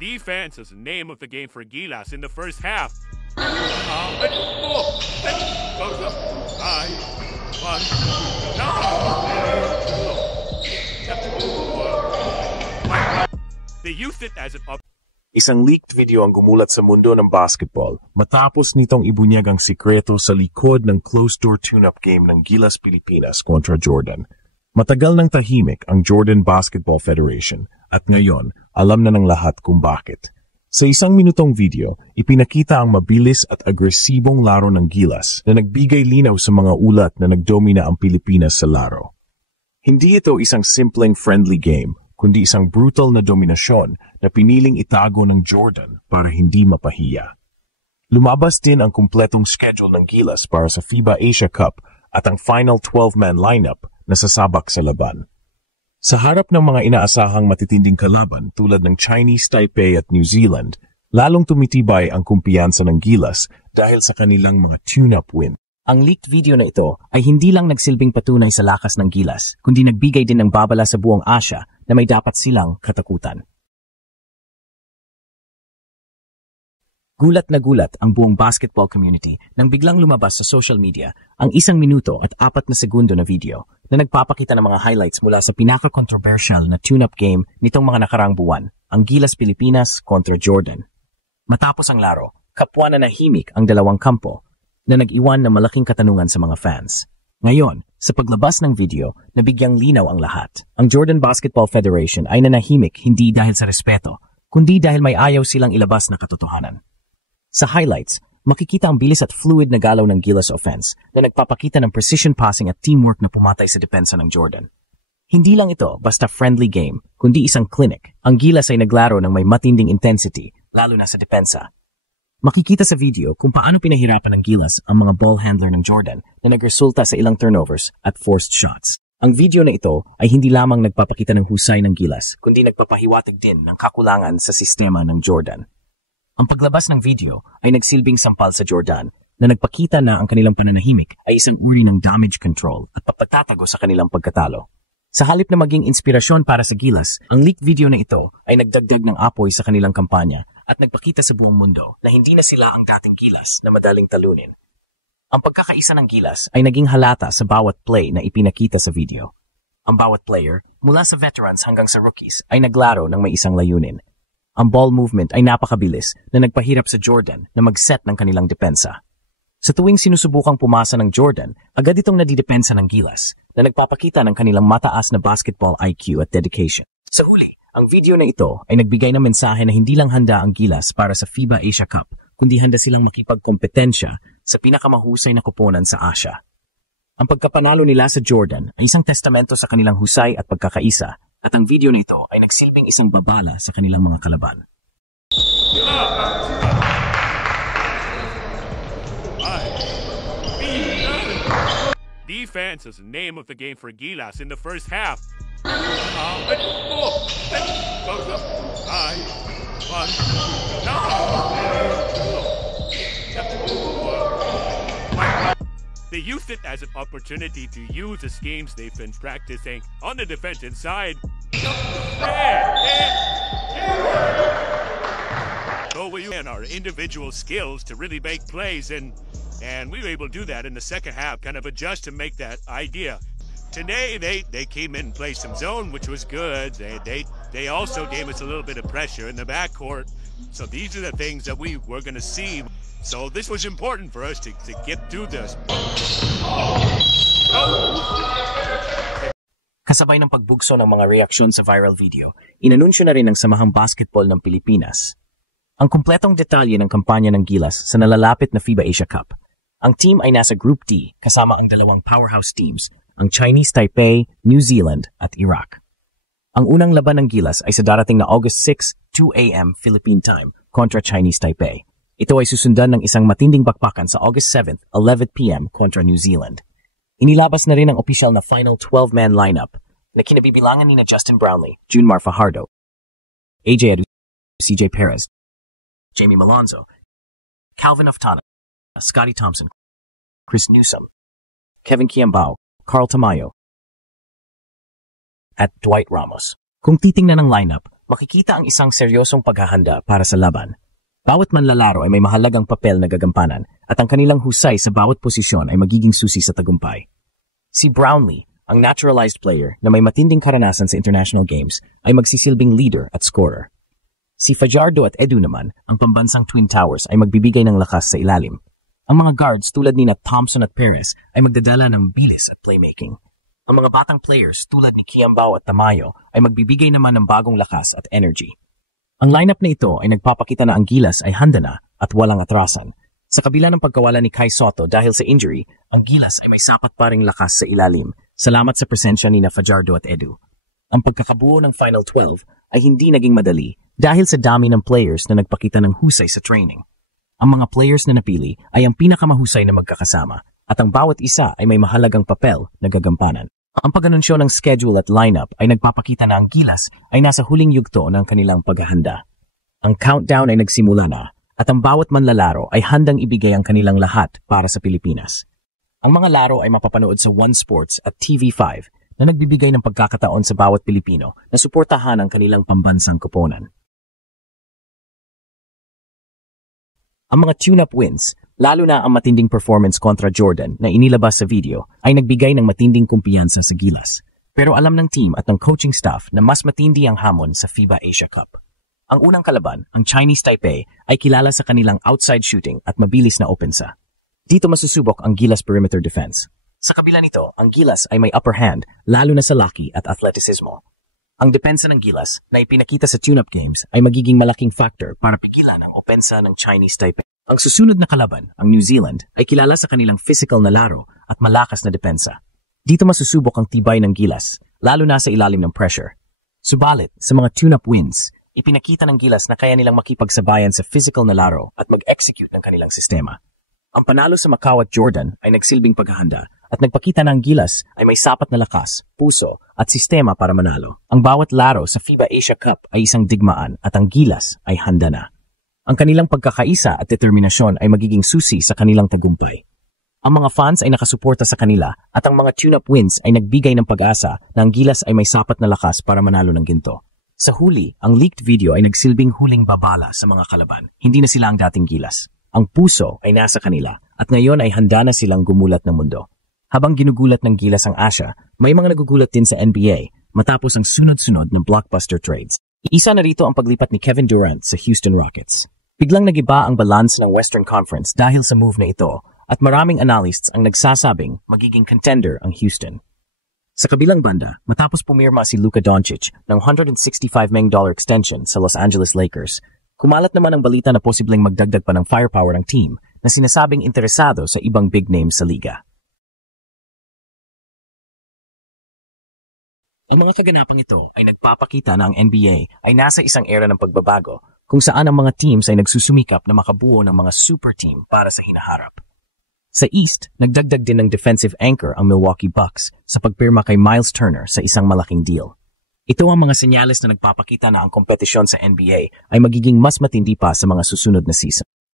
Defense is the name of the game for Gilas in the first half. They used it as an Isang leaked video ang gumulat sa mundo ng basketball matapos nitong ibunyag ang sikreto sa likod ng closed-door tune-up game ng Gilas Pilipinas kontra Jordan. Matagal nang tahimik ang Jordan Basketball Federation at ngayon alam na ng lahat kung bakit. Sa isang minutong video, ipinakita ang mabilis at agresibong laro ng Gilas na nagbigay linaw sa mga ulat na nagdomina ang Pilipinas sa laro. Hindi ito isang simpleng friendly game, kundi isang brutal na dominasyon na piniling itago ng Jordan para hindi mapahiya. Lumabas din ang kumpletong schedule ng Gilas para sa FIBA Asia Cup at ang final 12-man lineup na sasabak sa laban. Sa harap ng mga inaasahang matitinding kalaban tulad ng Chinese Taipei at New Zealand, lalong tumitibay ang kumpiyansa ng Gilas dahil sa kanilang mga tune-up win. Ang leaked video na ito ay hindi lang nagsilbing patunay sa lakas ng Gilas, kundi nagbigay din ng babala sa buong Asia na may dapat silang katakutan. Gulat na gulat ang buong basketball community nang biglang lumabas sa social media ang 1 minuto at 4 na segundo na video na nagpapakita ng mga highlights mula sa pinaka-controversial na tune-up game nitong mga nakaraang buwan, ang Gilas Pilipinas kontra Jordan. Matapos ang laro, kapwa na nahimik ang dalawang kampo na nag-iwan ng malaking katanungan sa mga fans. Ngayon, sa paglabas ng video, nabigyang linaw ang lahat. Ang Jordan Basketball Federation ay nanahimik hindi dahil sa respeto, kundi dahil may ayaw silang ilabas na katotohanan. Sa highlights, makikita ang bilis at fluid na galaw ng Gilas offense na nagpapakita ng precision passing at teamwork na pumatay sa depensa ng Jordan. Hindi lang ito basta friendly game, kundi isang clinic. Ang Gilas ay naglaro ng may matinding intensity, lalo na sa depensa. Makikita sa video kung paano pinahirapan ng Gilas ang mga ball handler ng Jordan na nagresulta sa ilang turnovers at forced shots. Ang video na ito ay hindi lamang nagpapakita ng husay ng Gilas, kundi nagpapahiwatig din ng kakulangan sa sistema ng Jordan. Ang paglabas ng video ay nagsilbing sampal sa Jordan na nagpakita na ang kanilang pananahimik ay isang uri ng damage control at pagtatago sa kanilang pagkatalo. Sa halip na maging inspirasyon para sa Gilas, ang leaked video na ito ay nagdagdag ng apoy sa kanilang kampanya at nagpakita sa buong mundo na hindi na sila ang dating Gilas na madaling talunin. Ang pagkakaisa ng Gilas ay naging halata sa bawat play na ipinakita sa video. Ang bawat player, mula sa veterans hanggang sa rookies, ay naglaro ng may isang layunin. Ang ball movement ay napakabilis na nagpahirap sa Jordan na mag-set ng kanilang depensa. Sa tuwing sinusubukang pumasa ng Jordan, agad itong nadidepensa ng Gilas na nagpapakita ng kanilang mataas na basketball IQ at dedication. Sa huli, ang video na ito ay nagbigay ng mensahe na hindi lang handa ang Gilas para sa FIBA Asia Cup, kundi handa silang makipagkompetensya sa pinakamahusay na koponan sa Asia. Ang pagkapanalo nila sa Jordan ay isang testamento sa kanilang husay at pagkakaisa, at ang video na ito ay nagsilbing isang babala sa kanilang mga kalaban. Defense is the name of the game for Gilas in the first half. They used it as an opportunity to use the schemes they've been practicing on the defensive side. So we used our individual skills to really make plays, and we were able to do that in the second half, kind of adjust to make that idea. Today, they came in and played some zone, which was good. They also gave us a little bit of pressure in the backcourt. So these are the things that we were going to see. So this was important for us to get through this. Kasabay ng pagbugso ng mga reaksyon sa viral video, inanunsyo na rin ng Samahang Basketball ng Pilipinas ang kumpletong detalye ng kampanya ng Gilas sa nalalapit na FIBA Asia Cup. Ang team ay nasa Group D kasama ang dalawang powerhouse teams, ang Chinese Taipei, New Zealand at Iraq. Ang unang laban ng Gilas ay sa darating na August 6, 2 a.m. Philippine time kontra Chinese Taipei. Ito ay susundan ng isang matinding bakbakan sa August 7, 11 p.m. kontra New Zealand. Inilabas na rin ang opisyal na final 12-man lineup na kinabibilangan ni na Justin Brownlee, Junmar Fajardo, AJ Adu, CJ Perez, Jamie Malonzo, Calvin Oftana, Scotty Thompson, Chris Newsom, Kevin Kiambao, Carl Tamayo, at Dwight Ramos. Kung titingnan ng lineup, makikita ang isang seryosong paghahanda para sa laban. Bawat manlalaro ay may mahalagang papel na gagampanan at ang kanilang husay sa bawat posisyon ay magiging susi sa tagumpay. Si Brownlee, ang naturalized player na may matinding karanasan sa international games, ay magsisilbing leader at scorer. Si Fajardo at Edu naman, ang pambansang Twin Towers, ay magbibigay ng lakas sa ilalim. Ang mga guards tulad ni Thompson at Perez ay magdadala ng bilis at playmaking. Ang mga batang players tulad ni Kiambao at Tamayo ay magbibigay naman ng bagong lakas at energy. Ang lineup na ito ay nagpapakita na ang Gilas ay handa na at walang atrasan. Sa kabila ng pagkawala ni Kai Soto dahil sa injury, ang Gilas ay may sapat pa ring lakas sa ilalim. Salamat sa presensya ni Fajardo at Edu. Ang pagkakabuo ng Final 12 ay hindi naging madali dahil sa dami ng players na nagpakita ng husay sa training. Ang mga players na napili ay ang pinakamahusay na magkakasama at ang bawat isa ay may mahalagang papel na gagampanan. Ang pag-anunsyo ng schedule at lineup ay nagpapakita na ang Gilas ay nasa huling yugto ng kanilang paghahanda. Ang countdown ay nagsimula na at ang bawat manlalaro ay handang ibigay ang kanilang lahat para sa Pilipinas. Ang mga laro ay mapapanood sa One Sports at TV5 na nagbibigay ng pagkakataon sa bawat Pilipino na suportahan ang kanilang pambansang koponan. Ang mga tune-up wins, lalo na ang matinding performance kontra Jordan na inilabas sa video, ay nagbigay ng matinding kumpiyansa sa Gilas. Pero alam ng team at ng coaching staff na mas matindi ang hamon sa FIBA Asia Cup. Ang unang kalaban, ang Chinese Taipei, ay kilala sa kanilang outside shooting at mabilis na opensa. Dito masusubok ang Gilas perimeter defense. Sa kabila nito, ang Gilas ay may upper hand, lalo na sa laki at atletisismo. Ang depensa ng Gilas na ipinakita sa tune-up games ay magiging malaking factor para pigilan ang opensa ng Chinese Taipei. Ang susunod na kalaban, ang New Zealand, ay kilala sa kanilang physical na laro at malakas na depensa. Dito masusubok ang tibay ng Gilas, lalo na sa ilalim ng pressure. Subalit, sa mga tune-up wins, ipinakita ng Gilas na kaya nilang makipagsabayan sa physical na laro at mag-execute ng kanilang sistema. Ang panalo sa Macau at Jordan ay nagsilbing paghahanda at nagpakita na ang Gilas ay may sapat na lakas, puso at sistema para manalo. Ang bawat laro sa FIBA Asia Cup ay isang digmaan at ang Gilas ay handa na. Ang kanilang pagkakaisa at determinasyon ay magiging susi sa kanilang tagumpay. Ang mga fans ay nakasuporta sa kanila at ang mga tune-up wins ay nagbigay ng pag-asa na ang Gilas ay may sapat na lakas para manalo ng ginto. Sa huli, ang leaked video ay nagsilbing huling babala sa mga kalaban. Hindi na sila ang dating Gilas. Ang puso ay nasa kanila at ngayon ay handa na silang gumulat ng mundo. Habang ginugulat ng Gilas ang Asia, may mga nagugulat din sa NBA matapos ang sunod-sunod ng blockbuster trades. Isa na rito ang paglipat ni Kevin Durant sa Houston Rockets. Biglang nagiba ang balance ng Western Conference dahil sa move na ito at maraming analysts ang nagsasabing magiging contender ang Houston. Sa kabilang banda, matapos pumirma si Luka Doncic ng $165 million extension sa Los Angeles Lakers, kumalat naman ang balita na posibleng magdagdag pa ng firepower ng team na sinasabing interesado sa ibang big names sa liga. Ang mga kaganapang ito ay nagpapakita na ang NBA ay nasa isang era ng pagbabago kung saan ang mga teams ay nagsusumikap na makabuo ng mga super team para sa hinaharap. Sa East, nagdagdag din ng defensive anchor ang Milwaukee Bucks sa pagpirma kay Miles Turner sa isang malaking deal. Ito ang mga senyales na nagpapakita na ang kompetisyon sa NBA ay magiging mas matindi pa sa mga susunod na season.